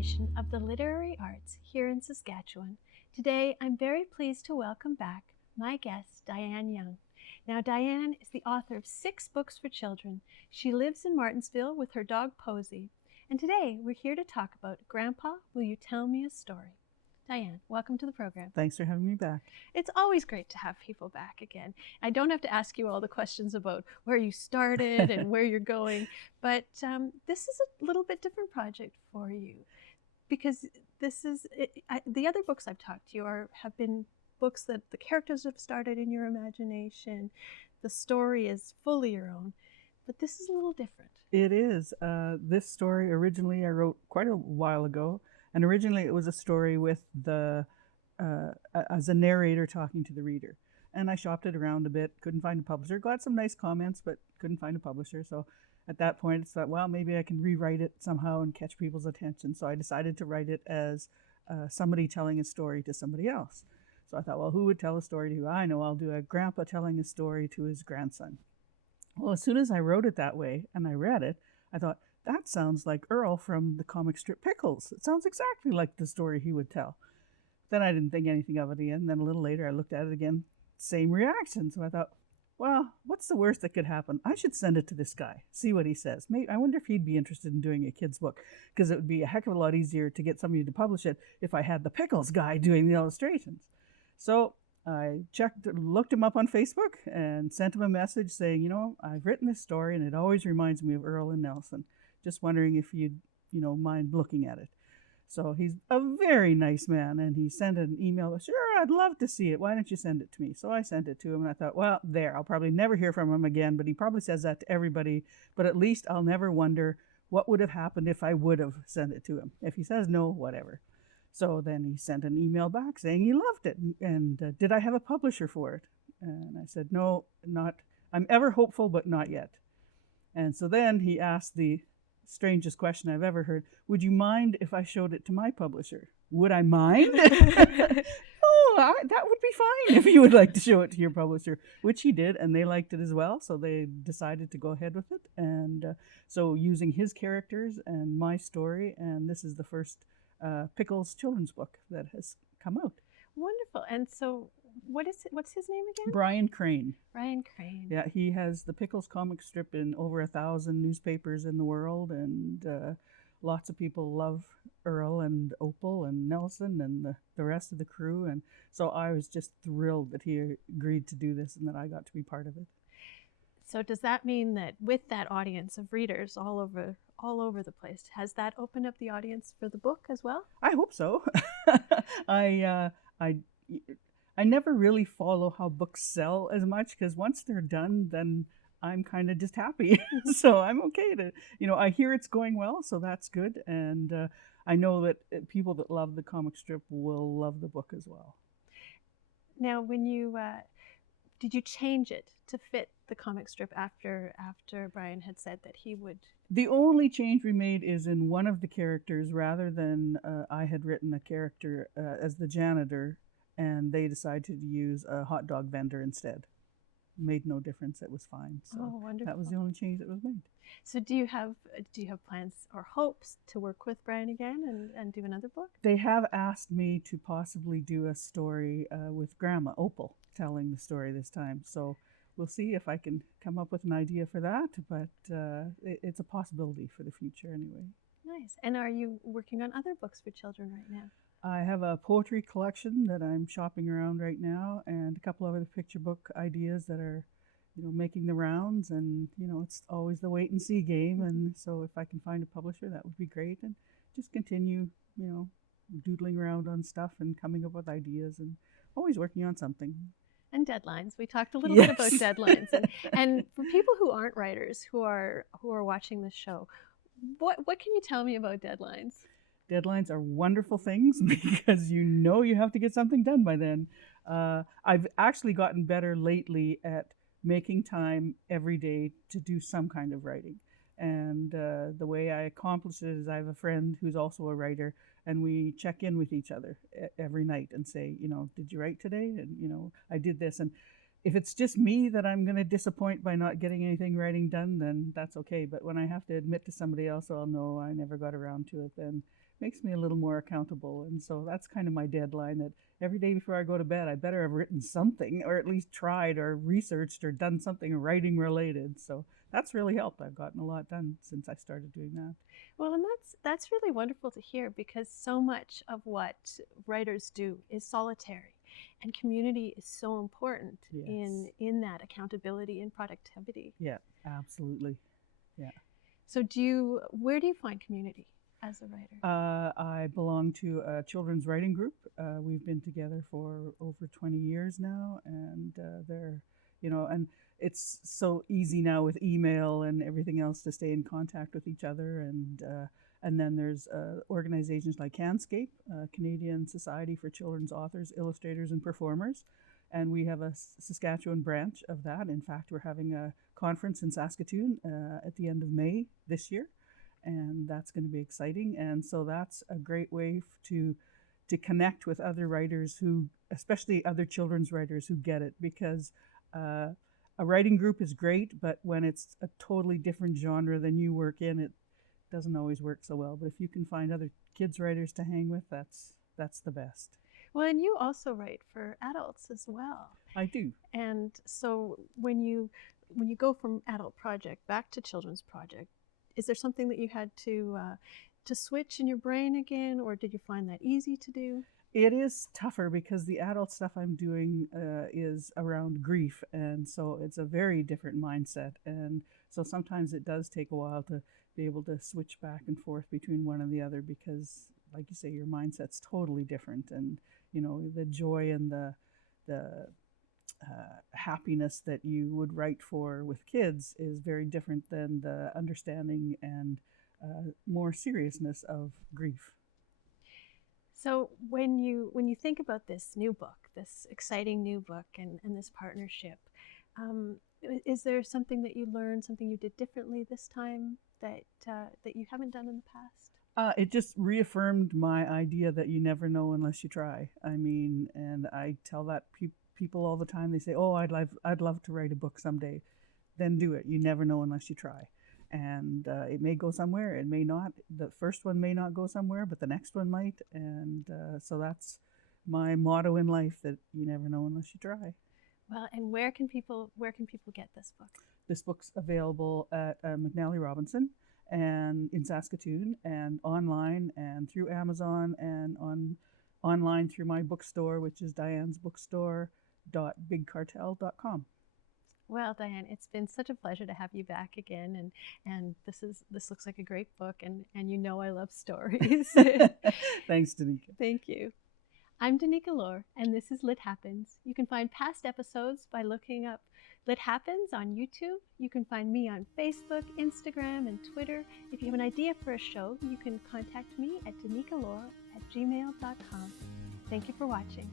celebration of the literary arts here in Saskatchewan. Today, I'm very pleased to welcome back my guest, Dianne Young. Now, Dianne is the author of 6 books for children. She lives in Martinsville with her dog, Posey. And today, we're here to talk about Grandpa, Will You Tell Me a Story? Dianne, welcome to the program. Thanks for having me back. It's always great to have people back again. I don't have to ask you all the questions about where you started and where you're going, but this is a little bit different project for you because this is, the other books I've talked to you have been books that the characters have started in your imagination. The story is fully your own, but this is a little different. It is. This story originally I wrote quite a while ago. And originally it was a story with as a narrator talking to the reader. And I shopped it around a bit, couldn't find a publisher, got some nice comments, but couldn't find a publisher. So at that point, I thought, well, maybe I can rewrite it somehow and catch people's attention. So I decided to write it as somebody telling a story to somebody else. So I thought, well, who would tell a story to who? I know, I'll do a grandpa telling a story to his grandson. Well, as soon as I wrote it that way and I read it, I thought, that sounds like Earl from the comic strip Pickles. It sounds exactly like the story he would tell. Then I didn't think anything of it again. Then a little later I looked at it again, same reaction. So I thought, well, what's the worst that could happen? I should send it to this guy, see what he says. Maybe, I wonder if he'd be interested in doing a kid's book, because it would be a heck of a lot easier to get somebody to publish it if I had the Pickles guy doing the illustrations. So I looked him up on Facebook and sent him a message saying, you know, I've written this story and it always reminds me of Earl and Nelson. Just wondering if you'd, mind looking at it. So he's a very nice man, and he sent an email. Sure, I'd love to see it. Why don't you send it to me? So I sent it to him, and I thought, well, I'll probably never hear from him again, but he probably says that to everybody. But at least I'll never wonder what would have happened if I would have sent it to him. If he says no, whatever. So then he sent an email back saying he loved it, and did I have a publisher for it? And I said, no, not. I'm ever hopeful, but not yet. And so then he asked the strangest question I've ever heard. Would you mind if I showed it to my publisher? Would I mind? Oh, that would be fine if you would like to show it to your publisher, which he did, and they liked it as well. So they decided to go ahead with it. And so using his characters and my story, and this is the first Pickles children's book that has come out. Wonderful. And so what's his name again? Brian Crane. Brian Crane. Yeah, he has the Pickles comic strip in over 1,000 newspapers in the world, and lots of people love Earl and Opal and Nelson and the rest of the crew. And so I was just thrilled that he agreed to do this and that I got to be part of it. So does that mean that with that audience of readers all over the place, has that opened up the audience for the book as well? I hope so. I never really follow how books sell as much, because once they're done, then I'm kind of just happy. So I'm okay to, I hear it's going well, so that's good. And I know that people that love the comic strip will love the book as well. Now, when you, did you change it to fit the comic strip after Brian had said that he would? The only change we made is in one of the characters. Rather than I had written a character as the janitor, and they decided to use a hot dog vendor instead. Made no difference. It was fine. So wonderful. That was the only change that was made. So do you have plans or hopes to work with Brian again and do another book? They have asked me to possibly do a story with Grandma Opal telling the story this time. So we'll see if I can come up with an idea for that. But it's a possibility for the future anyway. Nice. And are you working on other books for children right now? I have a poetry collection that I'm shopping around right now, and a couple of other picture book ideas that are, making the rounds. And, it's always the wait and see game. And so if I can find a publisher, that would be great. And just continue, doodling around on stuff and coming up with ideas and always working on something. And deadlines. We talked a little bit about deadlines. And for people who aren't writers, who are watching this show, what can you tell me about deadlines? Deadlines are wonderful things because you have to get something done by then. I've actually gotten better lately at making time every day to do some kind of writing. And the way I accomplish it is I have a friend who's also a writer, and we check in with each other every night and say, did you write today? And, I did this. And if it's just me that I'm going to disappoint by not getting anything writing done, then that's okay. But when I have to admit to somebody else, oh no, I never got around to it, then makes me a little more accountable. And so that's kind of my deadline, that every day before I go to bed, I better have written something, or at least tried or researched or done something writing related. So that's really helped. I've gotten a lot done since I started doing that. Well, and that's really wonderful to hear, because so much of what writers do is solitary, and community is so important in that accountability and productivity. Yeah, absolutely. Yeah. So where do you find community as a writer? I belong to a children's writing group. We've been together for over 20 years now, and and it's so easy now with email and everything else to stay in contact with each other. And then there's organizations like CANSCAPE, Canadian Society for Children's Authors, Illustrators, and Performers. And we have a Saskatchewan branch of that. In fact, we're having a conference in Saskatoon at the end of May this year, and that's going to be exciting. And so that's a great way to connect with other writers who, especially other children's writers who get it, because a writing group is great, but when it's a totally different genre than you work in, it doesn't always work so well. But if you can find other kids writers to hang with, that's the best. Well, and you also write for adults as well. I do. And so when you go from adult project back to children's project, is there something that you had to switch in your brain again, or did you find that easy to do? It is tougher because the adult stuff I'm doing is around grief, and so it's a very different mindset. And so sometimes it does take a while to be able to switch back and forth between one and the other, because, like you say, your mindset's totally different. And the joy and the happiness that you would write for with kids is very different than the understanding and more seriousness of grief. So when you think about this new book, this exciting new book, and this partnership, is there something that you learned, something you did differently this time that you haven't done in the past? It just reaffirmed my idea that you never know unless you try. I mean, and I tell that people all the time. They say, "Oh, I'd love to write a book someday." Then do it. You never know unless you try. And it may go somewhere, it may not. The first one may not go somewhere, but the next one might. And so that's my motto in life, that you never know unless you try. Well, and where can people get this book? This book's available at McNally Robinson and in Saskatoon, and online and through Amazon, and online through my bookstore, which is diannesbookstore.bigcartel.com. Well, Dianne, it's been such a pleasure to have you back again, and this looks like a great book, and I love stories. Thanks, Danica. Thank you. I'm Danica Lorer, and this is Lit Happens. You can find past episodes by looking up Lit Happens on YouTube. You can find me on Facebook, Instagram, and Twitter. If you have an idea for a show, you can contact me at danicalorer@gmail.com. Thank you for watching.